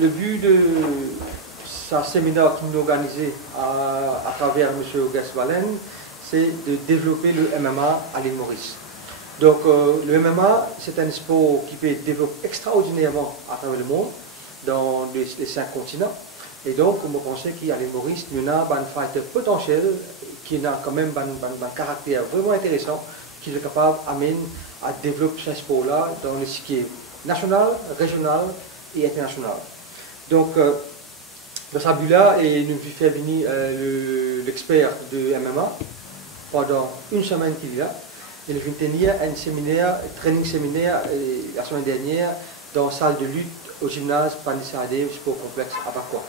le but de ce séminaire qui nous organisé à travers M. Auguste Valen, c'est de développer le MMA à l'île Maurice. Donc le MMA, c'est un sport qui peut développer extraordinairement à travers le monde, dans les 5 continents. Et donc, on pensait qu'à l'île Maurice, il y a un fighter potentiel qui a quand même un caractère vraiment intéressant, qui est capable d'amener à développer ce sport-là dans le circuit national, régional et international. Donc, dans ce but-là, nous avons fait venir l'expert de MMA pendant une semaine qu'il est là. Et nous avons tenu un séminaire, training séminaire la semaine dernière dans la salle de lutte au gymnase Panissadé, au sport complexe à Bakoua.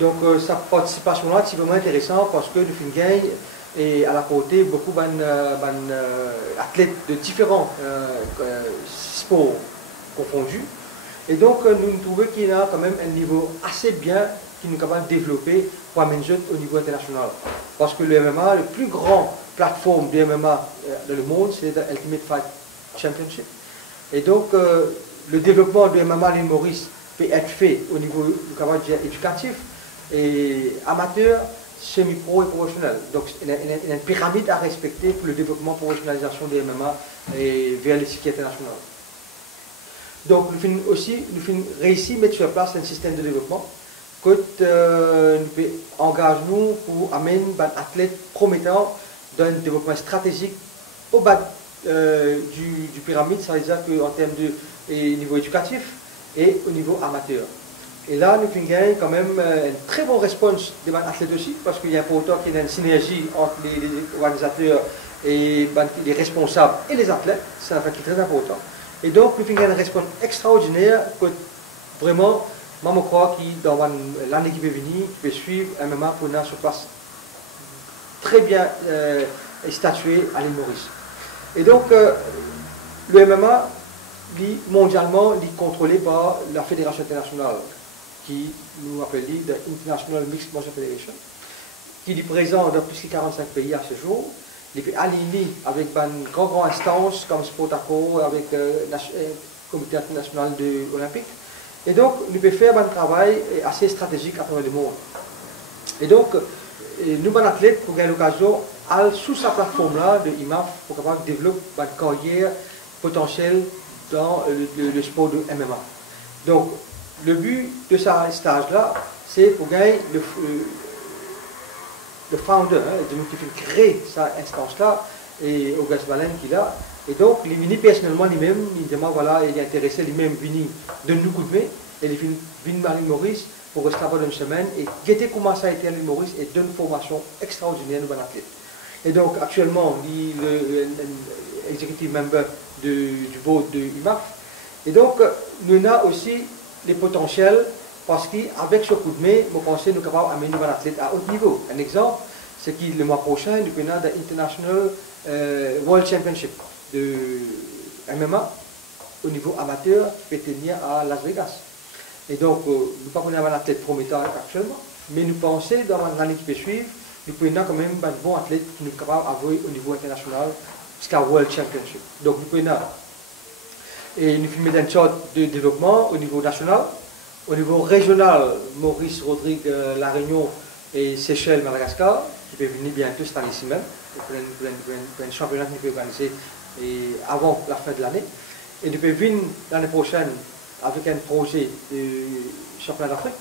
Donc, sa participation-là, c'est vraiment intéressant parce que nous avons gagné et à la côté beaucoup d'athlètes de différents sports confondus. Et donc, nous trouvons qu'il y a quand même un niveau assez bien qui nous est capable de développer pour amener au niveau international. Parce que le MMA, la plus grande plateforme de MMA dans le monde, c'est l'Ultimate Fight Championship. Et donc, le développement du MMA à l'île Maurice peut être fait au niveau éducatif et amateur, semi-pro et professionnel. Donc, il y a une pyramide à respecter pour le développement et professionnalisation du MMA et vers les circuits internationaux. Donc, nous avons réussi à mettre sur place un système de développement que nous pouvons engager pour amener un athlète promettant dans un développement stratégique au bas du pyramide, ça veut dire qu'en termes de niveau éducatif et au niveau amateur. Et là, nous avons gagné quand même une très bonne réponse des athlètes aussi, parce qu'il y a important qu'il y ait une synergie entre les organisateurs et les responsables et les athlètes, c'est un fait qui est très important. Et donc, nous avons gagné une réponse extraordinaire que vraiment, moi, je crois que dans l'année qui va venir, je vais suivre un MMA pour nous sur place très bien statué à l'île Maurice. Et donc, le MMA, mondialement, est contrôlé par la Fédération internationale, qui nous appelle the International Mixed Martial Federation, qui est présent dans plus de 45 pays à ce jour. Il est aligné avec une grande instance comme Sportaco, avec le Comité international olympique. Et donc, nous pouvons faire un travail assez stratégique à travers le monde. Et donc, nous, les athlètes, pour gagner l'occasion, sous sa plateforme-là de IMAF, pour pouvoir développer une carrière potentielle dans le sport de MMA. Donc, le but de ce stage-là, c'est pour gagner le founder, de créer cette instance-là, et Auguste Valen qui est là. Et donc, il est venu personnellement lui-même, il demande, voilà, il est intéressé lui-même, venu de nous coup de main, et il est venu à l'île Maurice pour rester là-bas une semaine, et guetter comment ça a été à l'île Maurice, et donne une formation extraordinaire aux athlètes. Et donc, actuellement, il est l'executive member du board de IMAF. Et donc, nous avons aussi les potentiels, parce qu'avec ce coup de main, je pense que nous sommes capables d'amener un athlète à haut niveau. Un exemple, c'est que le mois prochain, nous avons l'International World Championship de MMA au niveau amateur qui peut tenir à Las Vegas. Et donc, nous ne pouvons pas avoir un athlète prometteur actuellement, mais nous pensons dans l'année qui peut suivre, nous pouvons avoir quand même un bon athlète qui nous est capable d'avoir au niveau international jusqu'à World Championship. Donc, nous pouvons avoir. Et nous faisons une sorte de développement au niveau national. Au niveau régional, Maurice, Rodrigue, La Réunion et Seychelles, Madagascar, qui peut venir bientôt cette année-ci même, pour un championnat qui peut organiser avant la fin de l'année. Et nous pouvons venir l'année prochaine avec un projet de championnat d'Afrique.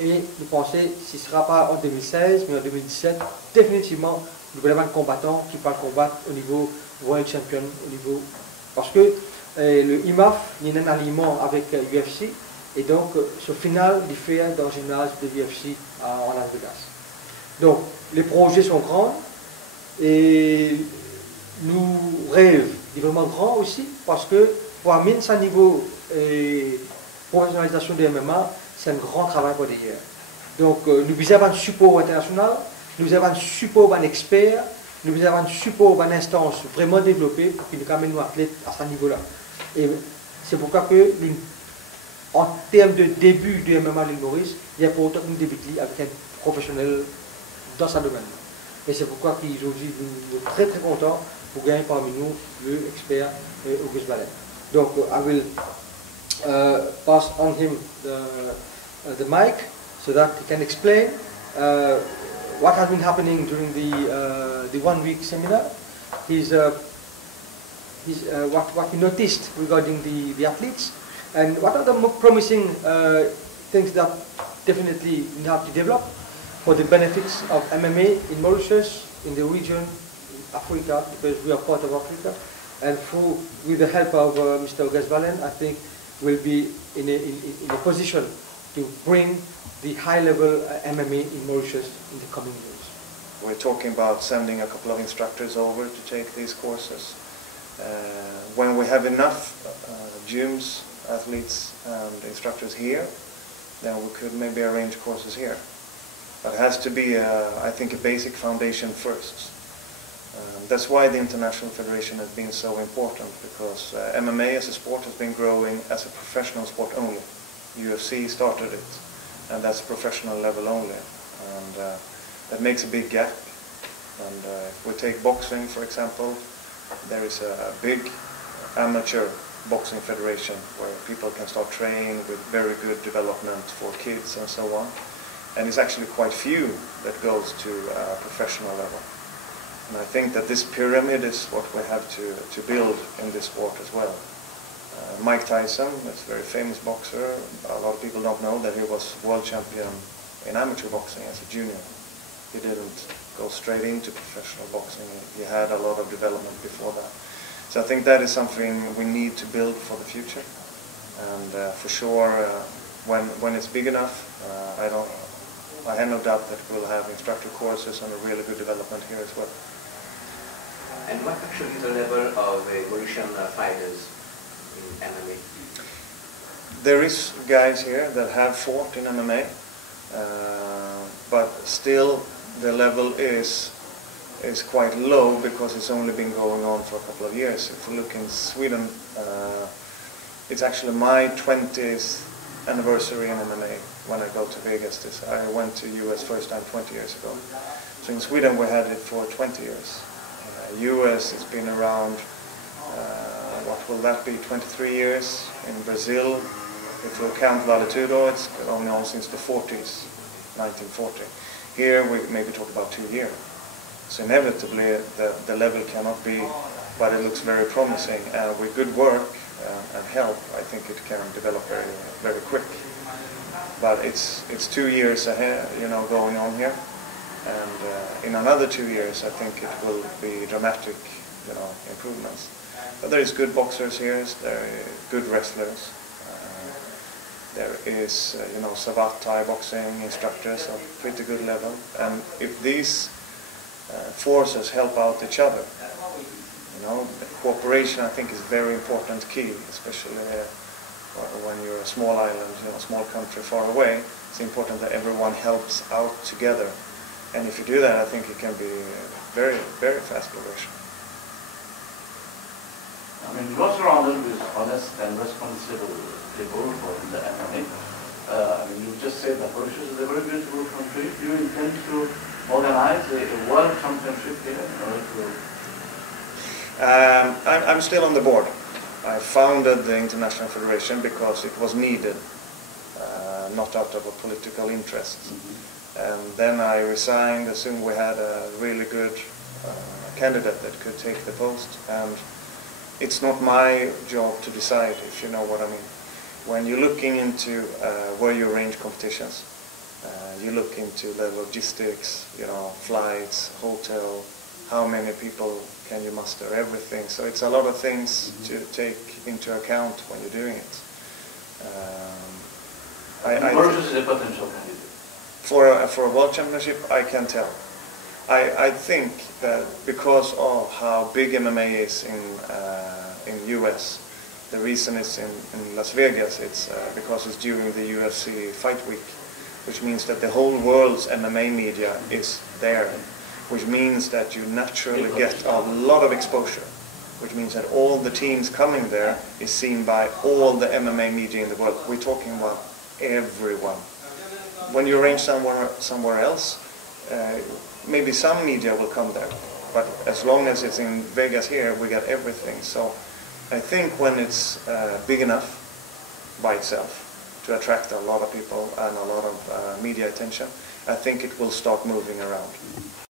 Et nous pensons que ce ne sera pas en 2016, mais en 2017, définitivement, nous voulons avoir un combattant qui va combattre au niveau World Champion, au niveau. Parce que le IMAF, il y a un aliment avec UFC. Et donc, ce final, il fait dans le gymnase de l'UFC en Las Vegas. Donc, les projets sont grands et nous rêvons vraiment grand aussi parce que pour amener ce niveau de professionnalisation de MMA, c'est un grand travail pour derrière. Donc, nous avons un support international, nous avons un support d'un expert, nous avons un support d'une instance vraiment développée pour qu'il nous amène nos athlètes à ce niveau-là. Et c'est pourquoi que en termes de début du MMA à l'île Maurice, il y a pour autant que nous débutons avec un professionnel dans ce domaine. Et c'est pourquoi qu'aujourd'hui, nous sommes très très contents pour gagner parmi nous l'expert Auguste Valen. Donc, I will pass on him the mic so that he can explain what has been happening during the 1 week seminar. What he noticed regarding the athletes, and what are the more promising things that definitely we have to develop for the benefits of MMA in Mauritius, in the region, in Africa, because we are part of Africa. And with the help of Mr. Gasbalen, I think we'll be in a position to bring the high-level MMA in Mauritius in the coming years. We're talking about sending a couple of instructors over to take these courses. When we have enough gyms, athletes and instructors here, then we could maybe arrange courses here. But it has to be, I think, a basic foundation first. That's why the International Federation has been so important, because MMA as a sport has been growing as a professional sport only. UFC started it, and that's professional level only. And that makes a big gap. And if we take boxing, for example, there is a big amateur boxing federation where people can start training with very good development for kids and so on. And it's actually quite few that goes to a professional level. And I think that this pyramid is what we have to build in this sport as well. Mike Tyson is a very famous boxer. A lot of people don't know that he was world champion in amateur boxing as a junior. He didn't go straight into professional boxing. He had a lot of development before that. So I think that is something we need to build for the future. And for sure, when it's big enough, I have no doubt that we'll have instructor courses and a really good development here as well. And what actually is the level of Mauritian fighters in MMA? There is guys here that have fought in MMA, but still the level is quite low because it's only been going on for a couple of years. If we look in Sweden, it's actually my 20th anniversary in MMA when I go to Vegas. I went to US first time 20 years ago. So in Sweden we had it for 20 years. US has been around, what will that be, 23 years. In Brazil, if we count Valetudo, it's only on since the 40s, 1940. Here we maybe talk about 2 years. So inevitably the level cannot be, but it looks very promising. With good work and help, I think it can develop very, very quick. But it's 2 years ahead, going on here. And in another 2 years, I think it will be dramatic, improvements. But there is good boxers here. There are good wrestlers. There is, Savat Thai boxing instructors of pretty good level. And if these forces help out each other, cooperation, I think, is very important key, especially when you're a small island, small country far away. It's important that everyone helps out together. And if you do that, I think it can be very, very fast progression. I mean, you're surrounded with honest and responsible people for the MMA. You just said that Mauritius is a very beautiful country. Do you intend to organize a world championship here in order to... I'm still on the board. I founded the International Federation because it was needed, not out of a political interest. And then I resigned as soon as we had a really good candidate that could take the post. And it's not my job to decide, if you know what I mean. When you're looking into where you arrange competitions, you look into the logistics, flights, hotel, how many people can you muster, everything. So it's a lot of things to take into account when you're doing it. Mauritius is a potential candidate. For a world championship, I can tell. I think that because of how big MMA is in US, the reason it's in Las Vegas, it's because it's during the UFC fight week, which means that the whole world's MMA media is there, which means that you naturally get a lot of exposure, which means that all the teams coming there is seen by all the MMA media in the world. We're talking about everyone. When you arrange somewhere else, maybe some media will come there, but as long as it's in Vegas here, we get everything. So I think when it's big enough, by itself to attract a lot of people and a lot of media attention. I think it will start moving around.